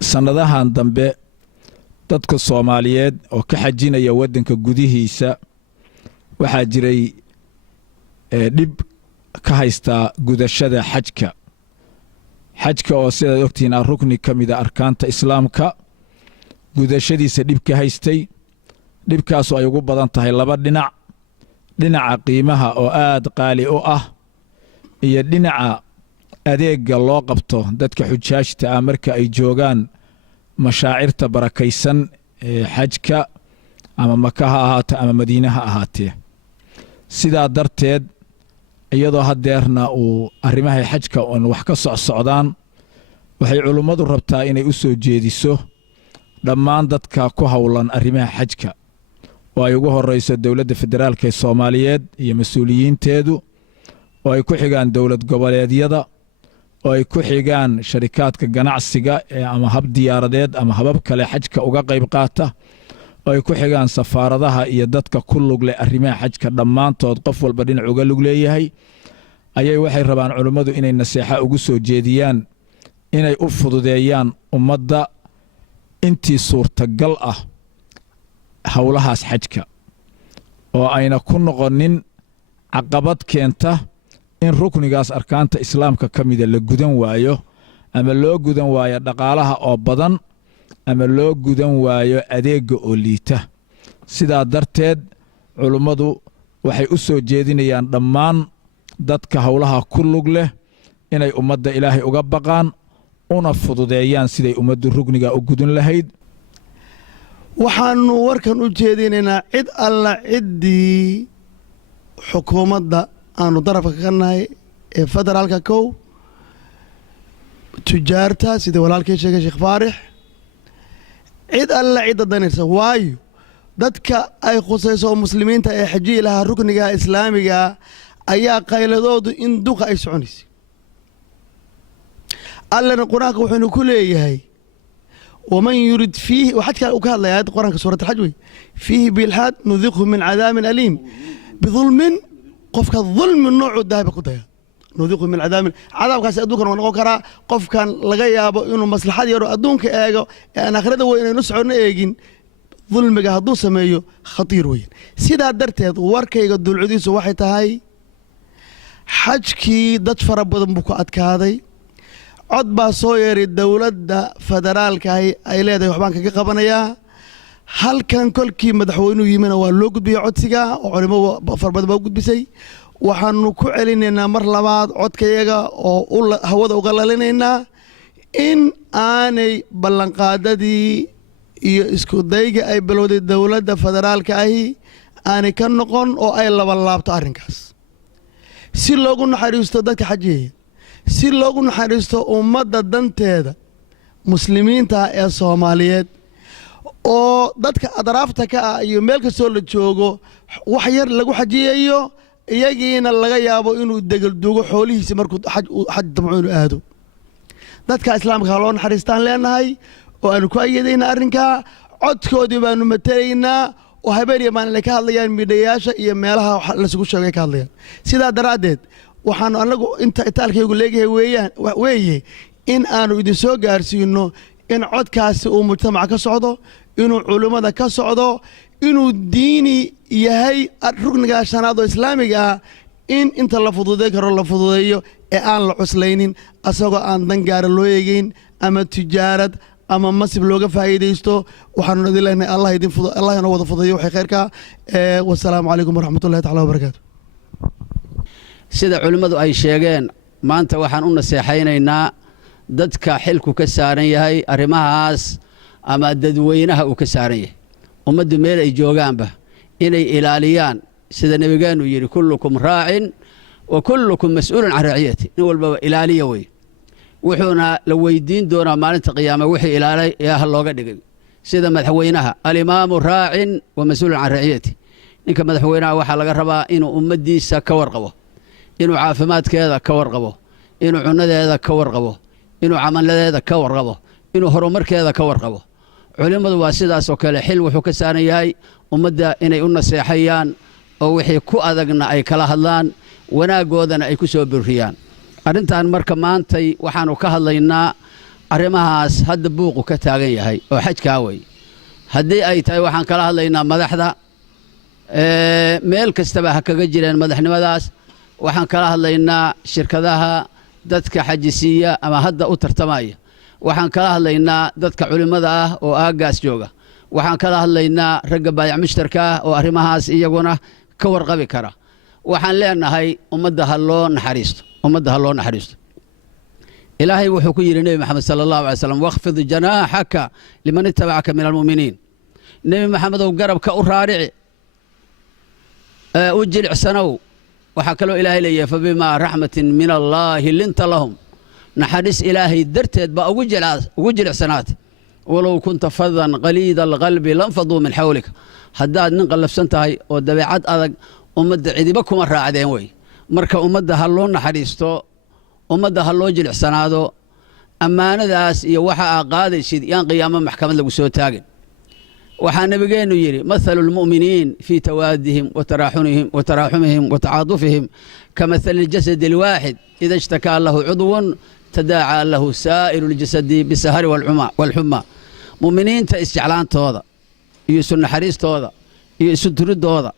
sanadahan dambe dadka Soomaaliyeed oo ka xajinaya wadanka gudihiisa waxaa jiray dib ka haysta gudashada xajka oo sida ogtiin rukni kamida arkaanta islaamka gudashadiisa dib ka haystay dibkaas ay ugu badan tahay laba dhinaca qiimaha oo aad qaali u ah iyo dhinaca adeega loo qabto dadka xujaajta marka ay joogaan mashaacirta barakaysan xajka ama Makka ha ahaato ama Madiina ha ahaatee sidaa darteed iyadoo hadeerna uu arrimaha xajka oo wax ka socdaan waxay culimadu rabtaa inay u soo jeediso dhammaan dadka ku hawlan arrimaha xajka oo ay ugu horeyso dawladda federaalka ee Soomaaliyeed iyo mas'uuliyiinteedu oo ay ku xigaan dawlad goboleedyada oo ay ku xigaan sharikaadka ganacsiga ama hab diyaaradeed ama habab kale xajka uga qayb qaata oo ay ku xigaan safaaradaha iyo dadka ku lug leh arrimaha xajka dhammaantood qof walba dhinac uga lug leeyahay ayay waxay rabaan culimadu inay naseexa ugu soo jeediyaan inay u fududeeyaan ummadda intii suurtagal ah hawlahaas xajka oo ayna ku noqonin caqabad keenta in ruknigaas arkaanta islaamka kamida la gudan waayo ama loo gudan waayo dhaqaalaha oo badan ama loo gudan waayo adeega oo liita sidaa darteed culimadu waxay u soo jeedinayaan dhammaan dadka hawlaha ku lug leh inay ummadda Ilaahay uga baqaan una fududeeyaan siday ummaddu rukniga u gudan lahayd waxaanu warkan u jeedinaynaa cid alla ciddii xukuumadda aanu darafka ka nahay ee federaalka kow tujaarta sida walaalkay sheegay Sheekh Faarix cid alla cidda danaysa waayo dadka ay khusayso muslimiinta ee xajii laha rukniga islaamiga ayaa qayladoodu in duqa ay soconaysay allana quraanka wuxuu ku leeyahay ومن يريد فيه وحتى وكان آيات القرآن كسورة الحج فيه بالحاد نذقه من عذاب أليم بظلم قف الظلم النوع الذهب كتير نذقه من عذاب كاس أدوكن ونقرأ قف كان لقيا إنه مصلحة يرو أدونك أجا أنا آخرته وين نسعون أجين ظلم جهدو سمايو خطير وين سيدا درت ورك يقدر العديس واحد هاي حج كي دتفر بدن بكو أتكاذي عضبا صوير الدولة فدرالك أي ليدا يحبانك كقبنايا هل كان كل كي مدحوينو يمنا واللوجد بيعطيها وعلموا فربنا بوجود بسي وحنو كعلينا مر لبعض عد كيجا أو هودا وقللنا إن أنا بلنقادتي يسكوديجا أي بلود الدولة فدرالك أي أنا كان نقون أو أي لبلاب تعرنكاس سيلوجون حريستو دك حجيه si loogu naxariisto ummadda danteeda muslimiinta ee Soomaaliyeed oo dadka adraafta ka iyo meel kasta la joogo wax yar lagu xajiyeeyo iyagiina laga yaabo inuu degal duugo xoolihiisa markuu xaj damcuun aado dadka islaamka loo naxariistaan leenahay oo aanu ku ayadayna arrinka codkoodii baanu matalaynaa oo habeen baan la ka hadlayaan midhayaasha iyo meelaha la isugu sheegay ka hadlayaan sidaa daraadeed waxaan anagu inta itaalkaygu leeyahay weeye in aanu idin soo gaarsiino in codkaasi uu mujtamaca ka socdo inuu culimada ka socdo inuu diini yahay rukniga shanaad oo islaamiga in inta la fududeeyo karo la fududeeyo ee aan la cuslaynin asagoo aan dan gaar loo eegayn ama tijaarad ama masib looga faa'iideysto waxaanu idin leenahay Allah inoo wada fududeeyo waxay khayrka wassalaamu calaykum waraxmatullaahi ta'ala wabarakaatuh sida culimadu ay sheegeen maanta waxaan u naseexaynaynaa dadka xilku ka saaran yahay arrimahaas ama dadweynaha uu ka saaran yahay ummaddu meel ay joogaanba inay ilaaliyaan sida nabigeenu yiri kullukum raa'in wa kullukum mas'uulun an ra'iyati in walba ilaaliya way wuxuuna la weydiin doonaa maalinta qiyaama wixii ilaalay yaa looga dhigay sida madaxweynaha al-imaamu raa'in wa mas'uulun an ra'iyati ninka madaxweynaha waxa laga rabaa inuu ummadiisa ka warqabo inuu caafimaadkeeda ka warqabo inuu cunadeeda ka warqabo inuu camaladeeda ka warqabo inuu horumarkeeda ka warqabo culimadu waa sidaas oo kale xil wuxuu ka saaran yahay ummadda inay u naseexayaan oo wixii ku adagna ay kala hadlaan wanaagoodana ay ku soo burriyaan arrintan marka maantay waxaanu ka hadlaynaa arrimahaas hadda buuqu ka taagan yahay oo xajkaa wey haddii ay tahay waxaan kala hadlaynaa madaxda meel kastaba ha kaga jireen madaxnimadaas waxaan kala hadlaynaa shirkadaha dadka xajisiiya ama hadda u tartamaya waxaan kala hadlaynaa dadka culimmada ah oo aaggaas jooga waxaan kala hadlaynaa ragga baayac mushtarka ah oo arrimahaas iyaguna ka warqabi kara waxaan leenahay ummadda ha loo naxariisto ilaahay wuxuu ku yidhi nebi maxamed sala allahu alay slam wakhfid janaaxaka liman ittabacaka min almu'miniin nebi maxamedow garabka u raarici u jilicsanow waxaa kaloo ilaahay leeyahay fabimaa raxmatin min allaahi linta lahum naxariis ilaahay darteed baa ugu jilicsanaatay walow kunta fadan qaliida alqalbi lanfaduu min xawlika haddaad nin qallafsan tahay oo dabeecad adag ummadda cidiba kuma raacdeen wey marka ummadda ha loo naxariisto ummadda ha loo jilicsanaado ammaanadaas iyo waxa aa qaadaysid yaan qiyaamo maxkamad lagu soo taagin waxaa nabigeennu yidhi mathalu lmu'miniin fii tawaadihim wataraaxumihim watacaadufihim kamahali ljasadi alwaaxid ida ishtakaa lahu cudwun tadaacaa lahu saa'iru ljasadi bisahari walxuma mu'miniinta isjeclaantooda iyo isu naxariistooda iyo isu turiddooda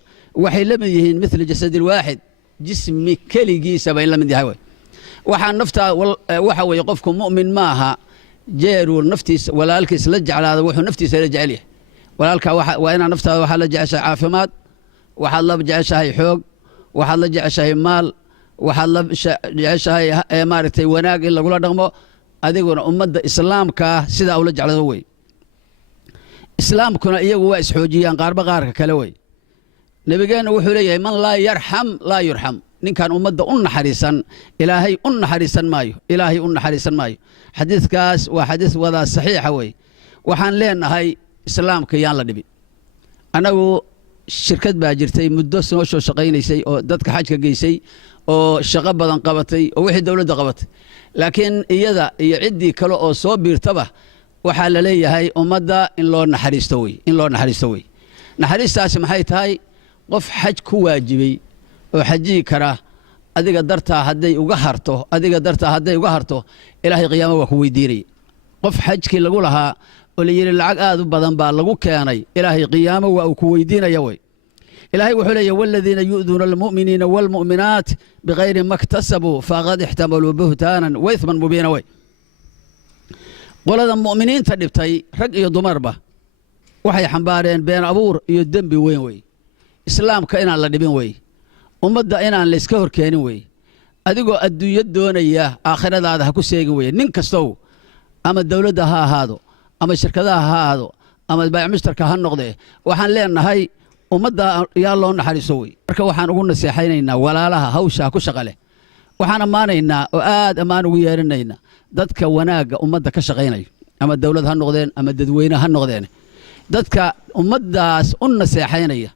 waxay la mid yihiin mithla jasadi alwaaxid jismi keligiisa bay la mid yahay wey waxaa naftaa waxa weeye qofku mu'min maaha jeeruu naftiisa walaalkiis la jeclaada wuxuu naftiisa la jecel yahay walaalkaa waa inaa naftaada waxaad la jeceshahay caafimaad waxaad la jeceshahay xoog waxaad la jeceshahay maal waxaad la jeceshahay maaragtay wanaag in lagula dhaqmo adiguna ummadda islaamkaa sidaa ula jeclado wey islaamkuna iyagu waa isxoojiyaan qaarba qaarka kale wey nebigeenna wuxuu leeyahay man laa yarxam laa yurxam ninkaan ummadda u naxariisan ilaahay u naxariisan maayo xadiidkaas waa xadiis wadaa saxiixa wey waxaan leenahay islaamka yaan la dhibin annagu shirkad baa jirtay muddo noo soo shaqaynaysay oo dadka xajka geysay oo shaqo badan qabatay oo wixii dowladda qabatay laakiin iyada iyo ciddii kale oo soo biirtaba waxaa la leeyahay ummadda in loo naxariisto wey naxariistaasi maxay tahay qof xaj ku waajibay oo xajiyi kara adiga dartaa hadday uga harto ilaahay qiyaamo waa ku weydiinaya qof xajkii lagu lahaa oo la yidhi lacag aad u badan baa lagu keenay ilaahay qiyaamo waa uu ku weydiinaya wey ilaahay wuxuu leeyahy waladiina yu'duuna almu'miniina waalmu'minaat bikayri ma ktasabuu faqad ixtamaluu buhtaanan waithman mubiina wey qolada mu'miniinta dhibtay rag iyo dumarba waxay xambaareen been abuur iyo dembi weyn wey islaamka inaan la dhibin wey ummadda inaan layska horkeenin wey adigoo adduunyo doonaya aakhiradaada ha ku seegin weye nin kastow ama dowladda ha ahaado ama shirkadaha ha ahaado ama baayac mushtarka ha noqdee waxaan leenahay ummadda yaa loo naxariiso wey marka waxaan ugu naseexaynaynaa walaalaha hawshaa ku shaqa leh waxaan ammaanaynaa oo aad ammaan ugu yeerinaynaa dadka wanaagga ummadda ka shaqaynayo ama dowlad ha noqdeen ama dadweyne ha noqdeen dadka ummaddaas u naseexaynaya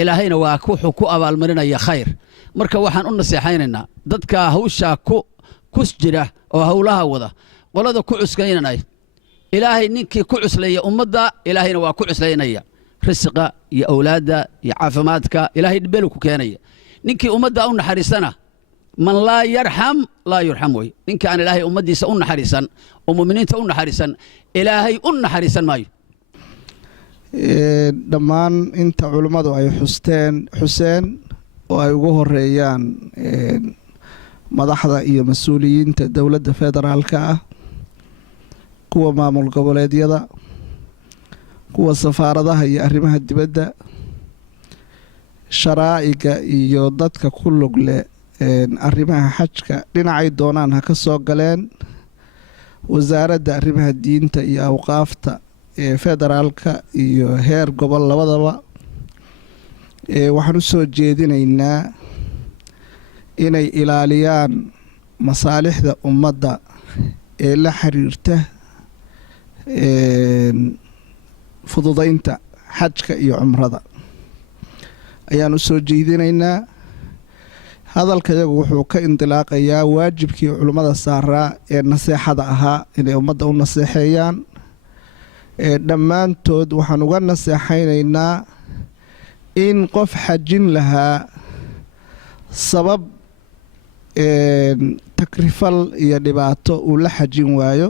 ilaahayna waa wuxuu ku abaalmarinaya khayr marka waxaan u naseexaynaynaa dadka hawshaa ku jira oo howlaha wada qolada ku cuskaynanay ilaahay ninkii ku cuslaya ummadda ilaahayna waa ku cuslaynaya risqa iyo awlaadda iyo caafimaadka ilaahay dhibelu ku keenaya ninkii ummadda u naxariisana man laa yarxam laa yurxam wey ninka aan ilaahay ummaddiisa u naxariisan oo mu'miniinta u naxariisan ilaahay u naxariisan maayo dhammaan inta culummadu ay xuseen oo ay ugu horeeyaan madaxda iyo mas-uuliyiinta dowladda federaalka ah kuwa maamul goboleedyada kuwa safaaradaha iyo arrimaha dibadda sharaa'iga iyo dadka ku lug leh arrimaha xajka dhinacay doonaan ha ka soo galeen wasaaradda arrimaha diinta iyo awqaafta ee federaalka iyo heer gobol labadaba waxaan u soo jeedinaynaa inay ilaaliyaan masaalixda ummadda ee la xiriirta fududaynta xajka iyo cumrada ayaan u soo jeedinaynaa hadalka yagu wuxuu ka indilaaqayaa waajibkii culummada saaraa ee naseexada ahaa inay ummadda u naseexeeyaan dhammaantood waxaan uga naseexaynaynaa in qof xajin lahaa sabab takrifal iyo dhibaato uu la xajin waayo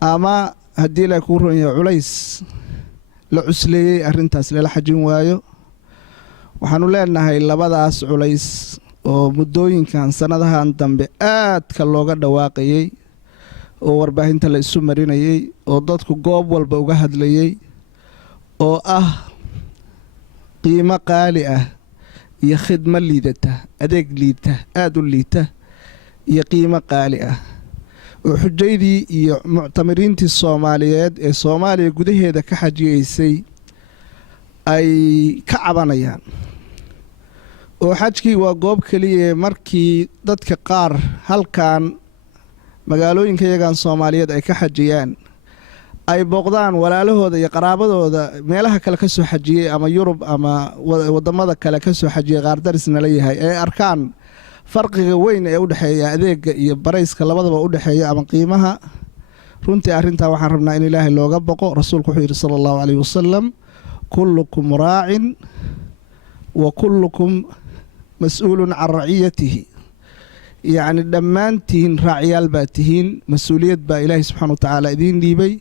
ama haddii la kuu ron yahay culays la cusleeyey arrintaas lala xajin waayo. waxaanu leenahay labadaas culays oo muddooyinkan sanadahan dambe aadka looga dhawaaqayey oo warbaahinta la isu marinayey oo dadku goob walba uga hadlayey oo ah qiimo qaali ah iyo khidmo liidata, adeeg liita, aad u liita iyo qiimo qaali ah oo xujaydii iyo muctamiriintii Soomaaliyeed ee Soomaaliya gudaheeda ka xajiyeysay ay ka cabanayaan. oo xajkii waa goob kaliya markii dadka qaar halkan magaalooyinka yagan Soomaaliyeed ay ka xajiyaan ay booqdaan walaalahooda iyo qaraabadooda meelaha kale ka soo xajiyay ama Yurub ama wadamada kale ka soo xajiyay qaar darisna la yahay ay arkaan farqiga weyn ee u dhaxeeya adeega iyo barayska labadaba u dhaxeeya ama qiimaha. runtii arrinta waxaan rabnaa in Ilaahay looga baqo. Rasuulku wuxuu yiri sallallahu alayhi wasallam kullukum raa'in wa kullukum mas'uulun 'an ra'iyatihi. يعني دمانتين راعيال باتهين مسؤولية با إلهي سبحانه وتعالى إذين ديبي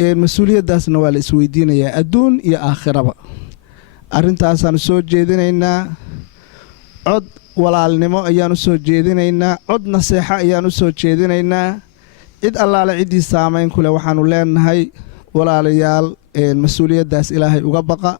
المسؤولية داس نوال إسويدين يا أدون يا آخرة با أرنتا أسان سوى جيدين إنا عد ولا النمو أيانو سوى جيدين إنا عد نصيحة أيانو سوى جيدين إنا إذ الله لعدي سامين كل وحانو لين هاي ولا ليال المسؤولية داس إلهي وقبقى